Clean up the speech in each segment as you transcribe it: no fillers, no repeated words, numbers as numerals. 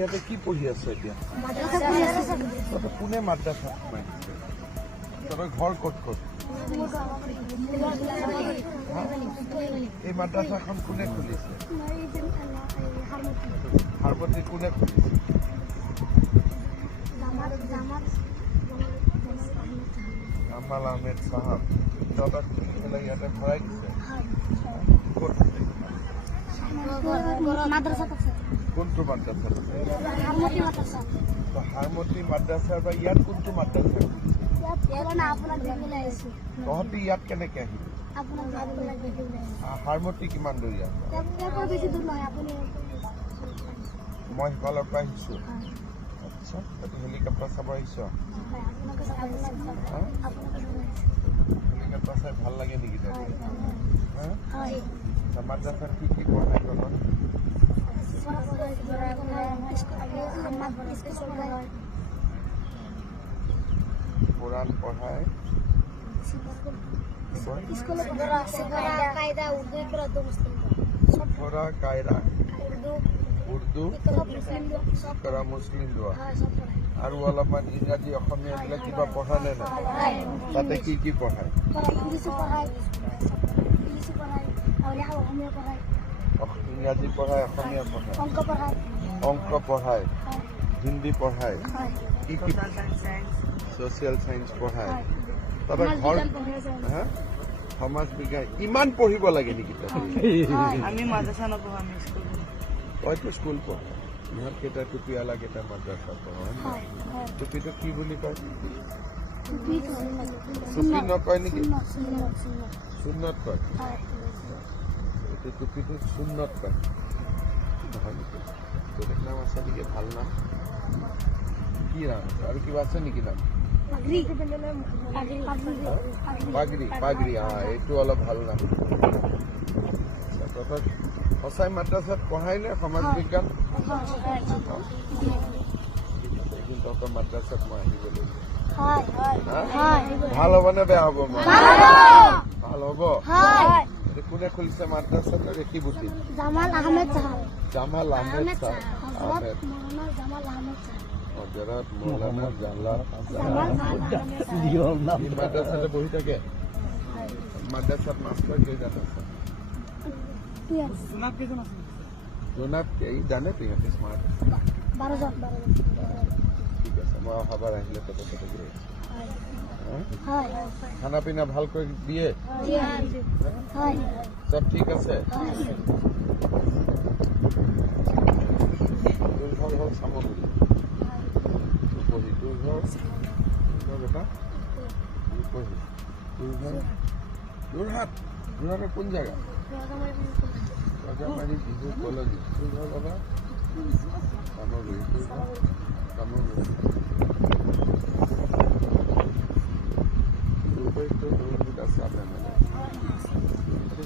ইয়াতে কি পঢ়ি আছে এতিয়া? কোনে মাদ্ৰাছা সোমাইছে? তই ঘৰ ক'ত ক'ত? এই মাদ্ৰাছাখন কোনে খুলিছে? হাৰমতি কোনে খুলিছে? জামাল আহমেদ চাহাব। তহঁতক খুলি পেলাই ইয়াতে ভৰাই দিছে? ক'ত? কোনটো মাদ্ৰাছা? হাৰমতি মাদ্ৰাছাৰ পৰা ইয়াত কোনটো মাদ্ৰাছা? তহঁতি ইয়াত কেনেকে আহিবি? হাৰমতি কিমান দূৰ ইয়াত? মই সিফালৰ পৰা আহিছো। আচ্ছা, তই হেলিকপ্টাৰ চাব আহিছ? হেলিকপ্টাৰ চাই ভাল লাগে নেকি? মাদ্ৰাছাত কি কি পঢ়াই তহঁতক? কোৰআন পড়ায়, সফৰা কায়দা, উৰ্দু, কৰা মুসলিম দোয়া আৰু অলপমান ইংৰাজী অসমীয়া এইবিলাক কিবা পঢ়া নে নাই? তাতে কি কি পঢ়ায়? ইংৰাজী পঢ়ায়, অসমীয়া পঢ়ায়, অংক পঢ়ায়, হিন্দী পঢ়ায়, কি কি ছ'চিয়েল চায়েন্স পঢ়ায়? তবে ঘৰ সমাজ বিজ্ঞান ইমান পঢ়িব লাগে নেকি? আমি মাদ্ৰাছা নপঢ়ো, তইতো স্কুল পঢ়। ইহঁত কেইটা টুপিৱালা কেইটা মাদ্ৰাছা পঢ়। টুপিটো কি বুলি কয়? টুপি নকয় নেকি? সুন্নত কয়। এইটো টুপিটো সুন্নত কয় নহয় নেকি? বেলেগ নাম আছে নেকি? ভাল নাম কি নাম? আৰু কিবা আছে নেকি নাম? পাগৰি। পাগৰি, এইটো অলপ ভাল নাম। তহঁতক সঁচাই মাদ্ৰাছাত পঢ়াই নে সমাজ বিজ্ঞান? এদিন তহঁতৰ মাদ্ৰাছাত মই আহিব লাগিব। ভাল হ'ব নে বেয়া হ'ব? ভাল হ'ব। কোনে খুলিছে মাদ্ৰাছাটো? ৰেখি বুটি জামাল আহমেদ চাহাব। হজৰত মৌলানা মাদ্ৰাসাতে বহি থাকে। মাদ্ৰাসাত মাস্টাৰ কেইজন আছে? জোনাব এই জানে তো ইহঁতে স্মাৰ্ট। ঠিক আছে, মই অহাবাৰ আহিলে তহঁতৰ তাতে গৈ খানা পিনা ভালকৈ দিয়ে? চব ঠিক আছে? তোৰ ঘৰ হ'ল চামগুৰি। তোৰ ঘৰ বেটা যোৰহাট। যোৰহাটৰ কোন জেগা? ৰজামাৰী বিহু কলনী। তোৰ ঘৰ বাবা চামগুৰি। তোৰ ঘৰ চামগুৰি।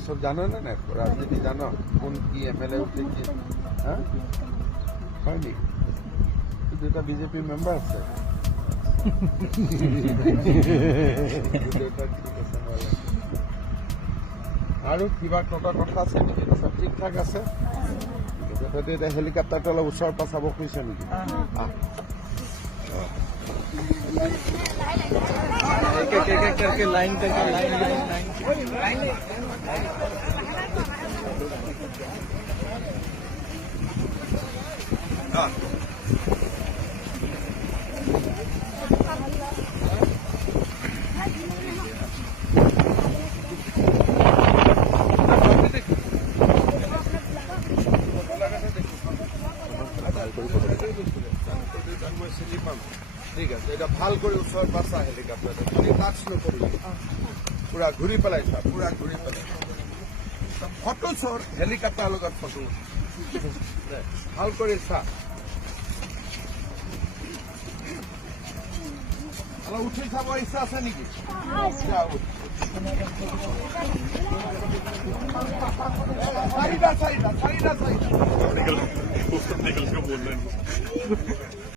সব জানো না না রাজনীতি জানো? কোন কি এমএলএ উঠে কি হয়নি? দুটা বিজেপি মেম্বার আছে। আৰু কিবা কথা আছে নেকি? চব ঠিক ঠাক আছে? তহঁতে এতিয়া হেলিকপ্টাৰটো অলপ ওচৰৰ পৰা চাব খুজিছে নেকি? ঠিক আছে, এটা ভাল কৰে ওচৰ পাছা হেলিকপ্টাৰ টাচ নকৰিবি। পুৰা ঘূৰি পেলাই চা, পুৰা ঘূৰি পেলাই ফটো চৰ। হেলিকপ্টাৰ লগত ফটো ভাল কৰি চা। অলপ উঠি চাব ইচ্ছা আছে নেকি? চাৰিটা पोस्टर निकल के बोल रहे हैं